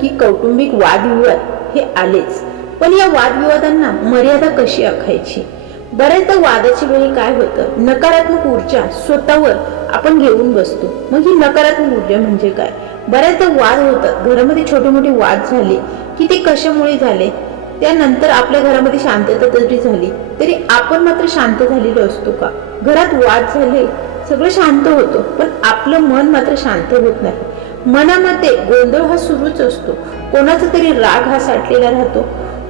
की कौटुंबिक वादविवाद हे आलेच, पण या वादविवादांना मर्यादा कशी आखायची? बऱ्याचदा वादाची वेळी काय होतं, नकारात्मक ऊर्जा स्वतःवर आपण घेऊन बसतो. मग ही नकारात्मक ऊर्जा म्हणजे काय? बऱ्याचदा वाद होतात, घरामध्ये छोटे मोठे वाद झाले की ते कशामुळे झाले, त्यानंतर आपल्या घरामध्ये शांतता जरी झाली तरी आपण मात्र शांत झालेलो असतो का? घरात वाद झाले, सगळं शांत होतं, पण आपलं मन मात्र शांत होत नाही. मनामध्ये गोंधळ हा सुरूच असतो. कोणाचा तरी राग हा साठलेला राहतो,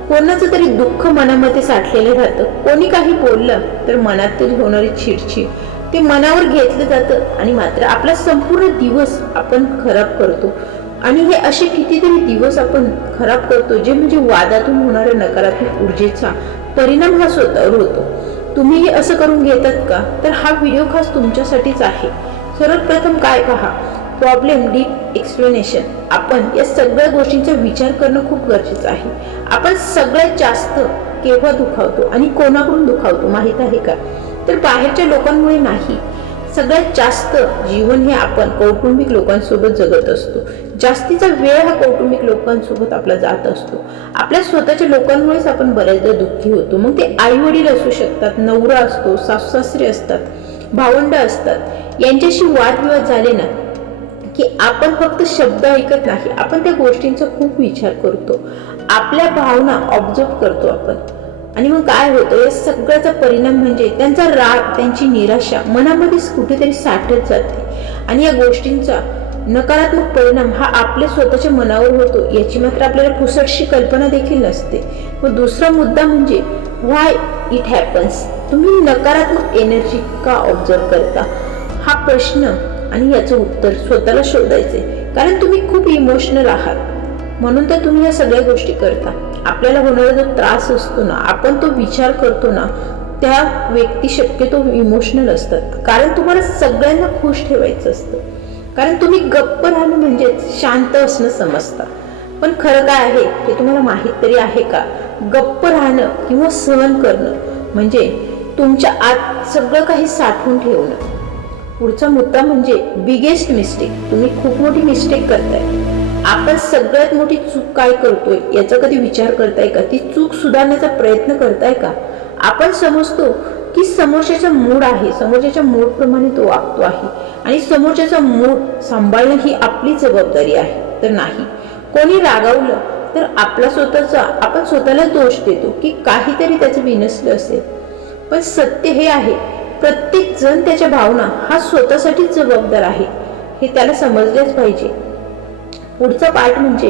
कोणाचं तरी दुःख मनामध्ये साठलेलं राहतं. कोणी काही बोललं तर मनात तरी होणारी चिडचिड ते मनावर घेतलं जातं आणि मात्र आपला संपूर्ण दिवस आपण खराब करतो. आणि हे असे कितीतरी दिवस आपण खराब करतो, जे म्हणजे वादातून होणाऱ्या नकारात्मक ऊर्जेचा परिणाम हा स्वतःवर होतो. तुम्हीही असं करून घेतात का? तर हा व्हिडिओ खास तुमच्यासाठीच आहे. सर्वप्रथम काय पहा, प्रॉब्लेम डीप एक्सप्लेनेशन. आपण या सगळ्या गोष्टींचा विचार करणं खूप गरजेचं आहे. आपण सगळ्यात जास्त केव्हा दुखावतो आणि कोणाकडून दुखावतो माहित आहे का? तर बाहेरच्या लोकांमुळे नाही. सगळ्यात जास्त जीवन हे आपण कौटुंबिक लोकांसोबत जगत असतो. जास्तीचा वेळ हा कौटुंबिक लोकांसोबत आपला जात असतो. आपल्या स्वतःच्या लोकांमुळेच आपण बऱ्याचदा दुःखी होतो. मग ते आई वडील असू शकतात, नवरा असतो, सासू सासरे असतात, भावंड असतात. यांच्याशी वादविवाद झाले ना की आपण फक्त शब्द ऐकत नाही, आपण त्या गोष्टींचा खूप विचार करतो, आपल्या भावना ऑब्झर्व करतो आपण. आणि मग काय होतं, या सगळ्याचा परिणाम म्हणजे त्यांचा राग, त्यांची निराशा मनामध्येच कुठेतरी साठत जाते आणि या गोष्टींचा नकारात्मक परिणाम हा आपल्या स्वतःच्या मनावर होतो, याची मात्र आपल्याला पुसटशी कल्पना देखील नसते. व दुसरा मुद्दा म्हणजे व्हाय इट हॅपन्स. तुम्ही नकारात्मक एनर्जी का ऑब्झर्व करता? हा प्रश्न आणि याचं उत्तर स्वतःला शोधायचे. कारण तुम्ही खूप इमोशनल आहात, म्हणून तर तुम्ही या सगळ्या गोष्टी करता. आपल्याला होणारा जो त्रास असतो ना, आपण तो विचार करतो ना, त्या व्यक्ती शक्यतो इमोशनल असतात. कारण तुम्हाला सगळ्यांना खुश ठेवायचं असतं. कारण तुम्ही गप्प राहणं म्हणजे शांत असणं समजता. पण खरं काय आहे हे तुम्हाला माहीत तरी आहे का? गप्प राहणं किंवा सहन करणं म्हणजे तुमच्या आत सगळं काही साठवून ठेवणं. पुढचा मुद्दा म्हणजे बिगेस्ट मिस्टेक. तुम्ही खूप मोठी मिस्टेक करताय. आपण सगळ्यात मोठी चूक काय करतोय याचा कधी विचार करताय का? ती चूक सुधारण्याचा प्रयत्न करताय का? आपण समजतो की समोरच्याचा मूड आहे, समोरच्याच्या मूड प्रमाणे तो वागतो आहे आणि समोरच्याचा मूड सांभाळणं ही आपली जबाबदारी आहे. तर नाही, कोणी रागावलं तर आपण स्वतःला दोष देतो की काहीतरी त्याचं बिनसलं असेल. पण सत्य हे आहे, प्रत्येक जण त्याच्या भावना हा स्वतःसाठीच जबाबदार आहे, हे त्याला समजलेच पाहिजे. पुढचा पार्ट म्हणजे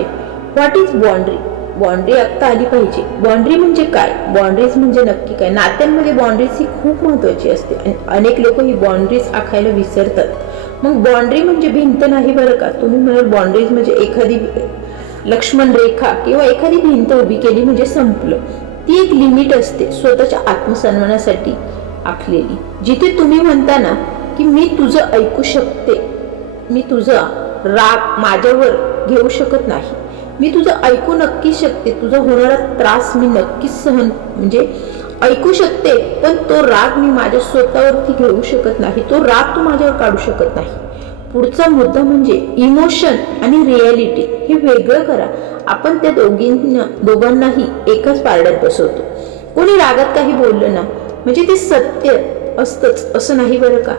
व्हॉट इज बाउंड्री. बाउंड्री आखता आली पाहिजे. बाउंड्री म्हणजे काय? बाउंड्रीज म्हणजे नक्की काय? नात्यांमध्ये बाउंड्रीज ही खूप महत्वाची असते आणि अनेक लोक ही बाउंड्रीज आखायला विसरतात. मग बाउंड्री म्हणजे भिंत नाही बरं का. तुम्ही म्हणाल बाउंड्रीज म्हणजे एखादी लक्ष्मण रेखा किंवा एखादी भिंत उभी केली म्हणजे संपलं. ती एक लिमिट असते स्वतःच्या आत्मसन्मानासाठी आखलेली, जिथे तुम्ही म्हणता ना की मी तुझं ऐकू शकते, मी तुझा राग माझ्यावर घेऊ शकत नाही, मी तुझं ऐकू नक्की शकते, तुझा होणारा त्रास मी नक्कीच सहन म्हणजे ऐकू शकते, पण तो राग मी माझ्या स्वतःवरती घेऊ शकत नाही, तो राग तू माझ्यावर काढू शकत नाही. पुढचा मुद्दा म्हणजे इमोशन आणि रियालिटी हे वेगळं करा. आपण त्या दोघांनाही एकाच पारड्यात बसवतो. कोणी रागात काही बोललं ना म्हणजे ते सत्य असतंच असं नाही बरं का.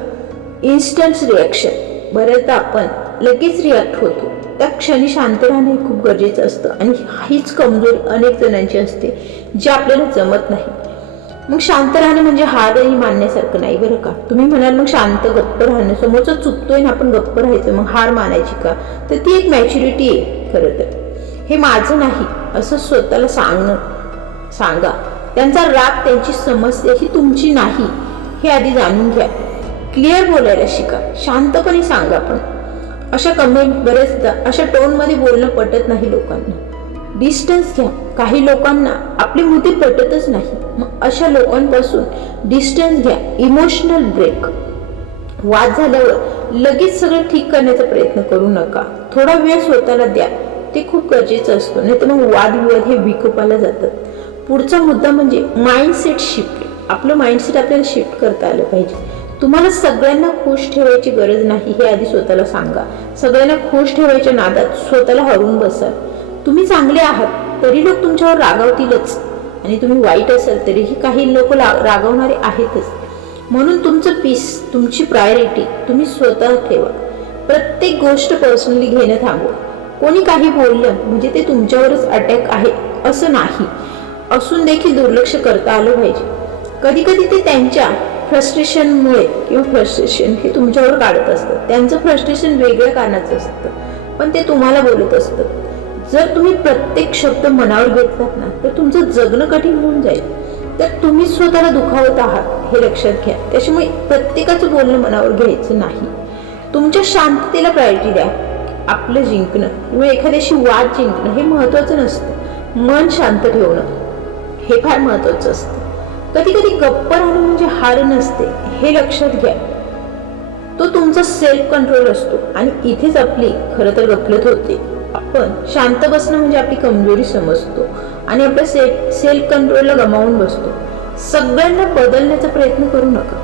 इन्स्टंट रिॲक्शन, बऱ्याचदा आपण लगेच रिॲक्ट होतो. त्या क्षणी शांत राहणं हे खूप गरजेचं असतं आणि हीच कमजोरी अनेक जणांची असते, जे आपल्याला जमत नाही. मग शांत राहणं म्हणजे हारही मानण्यासारखं नाही बरं का. तुम्ही म्हणाल मग शांत गप्प राहणं, समोरचा चुकतोय ना आपण गप्प राहायचं, मग हार मानायची का? तर ती एक मॅच्युरिटी आहे खरं तर. हे माझं नाही असं स्वतःला सांगा. त्यांचा राग, त्यांची समस्या ही तुमची नाही हे आधी जाणून घ्या. क्लिअर बोलायला शिका, शांतपणे सांगा. पण अशा कमेंट बरेचदा अशा टोनमध्ये बोलणं पटत नाही लोकांना. डिस्टन्स घ्या. काही लोकांना आपले मुद्दे पटतच नाही, मग अशा लोकांपासून डिस्टन्स घ्या. Emotional break. वाद झाल्यावर लगेच सगळं ठीक करण्याचा प्रयत्न करू नका. थोडा वेळ स्वतःला द्या, ते खूप गरजेचं असतं, नाही तर मग वादविवाद हे विकोपाला जातात. पुढचा मुद्दा म्हणजे माइंडसेट शिफ्ट. आपलं माइंडसेट आपल्याला शिफ्ट करता आलं पाहिजे. तुम्हाला सगळ्यांना खुश ठेवायची गरज नाही हे आधी स्वतःला सांगा. सगळ्यांना खुश ठेवायच्या नादात स्वतःला हरवून बसाल तुम्ही चांगले आहात तरी लोक तुमच्यावर रागावतीलच, आणि तुम्ही वाईट असाल तरीही काही लोक रागवणारे आहेतच. म्हणून तुमचं पीस, तुमची प्रायोरिटी तुम्ही स्वतः ठेवा. प्रत्येक गोष्ट पर्सनली घेणं थांबवा. कोणी काही बोललं म्हणजे ते तुमच्यावरच अटॅक आहे असं नाही, असून देखील दुर्लक्ष करता आलं पाहिजे. कधी कधी ते त्यांच्या फ्रस्ट्रेशनमुळे किंवा फ्रस्ट्रेशन हे तुमच्यावर काढत असतात. त्यांचं फ्रस्ट्रेशन वेगळ्या कारणाचं असतं, पण ते तुम्हाला बोलत असतं. जर तुम्ही प्रत्येक शब्द मनावर घेतलात ना तर तुमचं जगणं कठीण होऊन जाईल. तर तुम्ही स्वतःला दुखावत आहात हे लक्षात घ्या. त्याच्यामुळे प्रत्येकाचं बोलणं मनावर घ्यायचं नाही. तुमच्या शांततेला प्रायोरिटी द्या. आपलं जिंकणं किंवा एखाद्याशी वाद जिंकणं हे महत्वाचं नसतं. मन शांत ठेवणं हे फार महत्वाचं असतं. कधी कधी गप्प राहणं म्हणजे हार नसते हे लक्षात घ्या. तो तुमचा सेल्फ कंट्रोल असतो, आणि इथेच आपली खरं तर गफलत होते. आपण शांत बसणं म्हणजे आपली कमजोरी समजतो आणि आपल्या सेल्फ कंट्रोलला गमावून बसतो. सगळ्यांना बदलण्याचा प्रयत्न करू नका.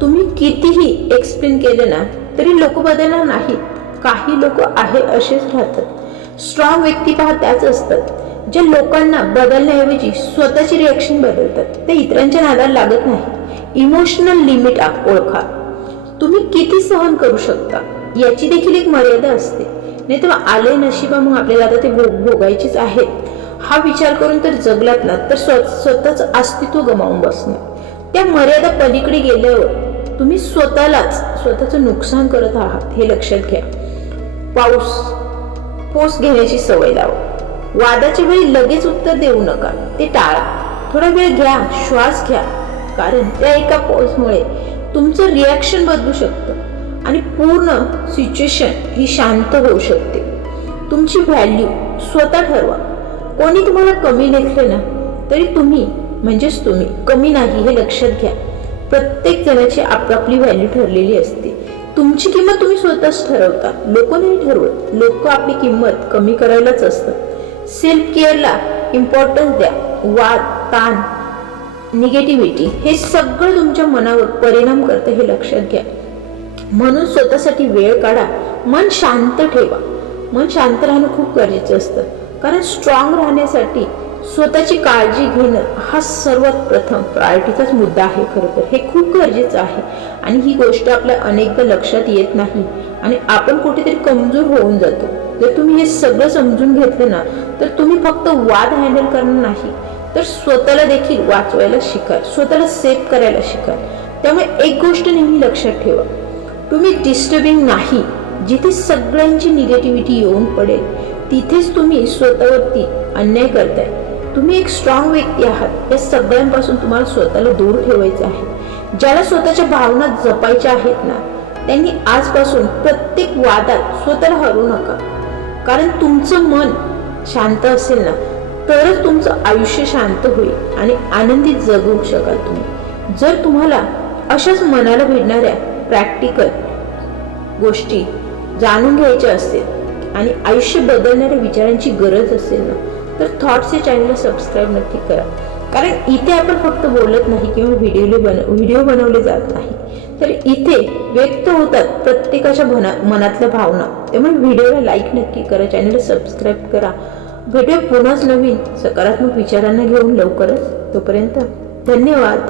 तुम्ही कितीही एक्सप्लेन केलं ना तरी लोक बदलणार नाहीत. काही लोक आहे असेच राहतात. स्ट्रॉंग व्यक्ती पहा त्याच असतात जे लोकांना बदलण्याऐवजी स्वतःची रिॲक्शन बदलतात. ते इतरांच्या नादाला लागत नाही. इमोशनल लिमिट ओळखा. तुम्ही किती सहन करू शकता याची देखील एक मर्यादा असते. नाही तर आले नशिबा मग आपल्याला आता ते भोगायचीच आहेत हा विचार करून तर जगलात ना तर स्वतःच अस्तित्व गमावून बसणार. त्या मर्यादा पलीकडे गेल्यावर तुम्ही स्वतःचं नुकसान करत आहात हे लक्षात घ्या. पोस घेण्याची सवय लावा. वादाच्या वेळी लगेच उत्तर देऊ नका, ते टाळा. थोडा वेळ घ्या, श्वास घ्या, कारण त्या एका पॉजमुळे तुमचं रिॲक्शन बदलू शकतं आणि पूर्ण सिच्युएशन ही शांत होऊ शकते. तुमची व्हॅल्यू स्वतः ठरवा. कोणी तुम्हाला कमी लेखले ना तरी तुम्ही कमी नाही हे लक्षात घ्या. प्रत्येक जणाची आपापली व्हॅल्यू ठरलेली असते. तुमची किंमत तुम्ही स्वतःच ठरवता, लोक नाही ठरवत. लोक आपली किंमत कमी करायलाच असतात. सेल्फ केअरला इम्पॉर्टन्स द्या. वाद, ताण, निगेटिव्हिटी हे सगळं तुमच्या मनावर परिणाम करतं हे लक्षात घ्या. म्हणून स्वतःसाठी वेळ काढा. मन शांत ठेवा. मन शांत राहणं खूप गरजेचं असतं, कारण स्ट्रॉंग राहण्यासाठी स्वतःची काळजी घेणं हा सर्वात प्रथम प्रायोरिटीचाच मुद्दा आहे. खरं तर हे खूप गरजेचं आहे, आणि ही गोष्ट आपल्या अनेकदा लक्षात येत नाही आणि आपण कुठेतरी कमजोर होऊन जातो. जर तुम्ही हे सगळं समजून घेतलं ना तर तुम्ही फक्त वाद हँडल करणं नाही तर स्वतःला देखील वाचवायला शिकाल, स्वतःला सेव्ह करायला शिकाल. त्यामुळे एक गोष्ट नेहमी लक्षात ठेवा, तुम्ही डिस्टर्बिंग नाही. जिथे सगळ्यांची निगेटिव्हिटी येऊन पडेल तिथेच तुम्ही स्वतःवरती अन्याय करताय. तुम्ही एक स्ट्रॉंग व्यक्ती आहात. या सगळ्यांपासून तुम्हाला स्वतःला दूर ठेवायचं आहे. ज्याला स्वतःच्या भावना जपायच्या आहेत ना त्यांनी आजपासून प्रत्येक वादात स्वतःला हरवू नका, कारण तुमचं मन शांत असेल ना तरच तुमचं आयुष्य शांत होईल आणि आनंदित जगू शकाल तुम्ही. जर तुम्हाला अशाच मनाला भिडणाऱ्या प्रॅक्टिकल गोष्टी जाणून घ्यायच्या असेल आणि आयुष्य बदलणाऱ्या विचारांची गरज असेल ना तर थॉट्स या चॅनलला सबस्क्राईब नक्की करा. कारण इथे आपण फक्त बोलत नाही किंवा व्हिडिओ बनवले जात नाही, तर इथे व्यक्त होतात प्रत्येकाच्या मनातल्या भावना. त्यामुळे व्हिडिओला लाईक नक्की करा, चॅनलला सबस्क्राईब करा. भेटूया पुन्हाच नवीन सकारात्मक विचारांना घेऊन लवकरच. तोपर्यंत धन्यवाद.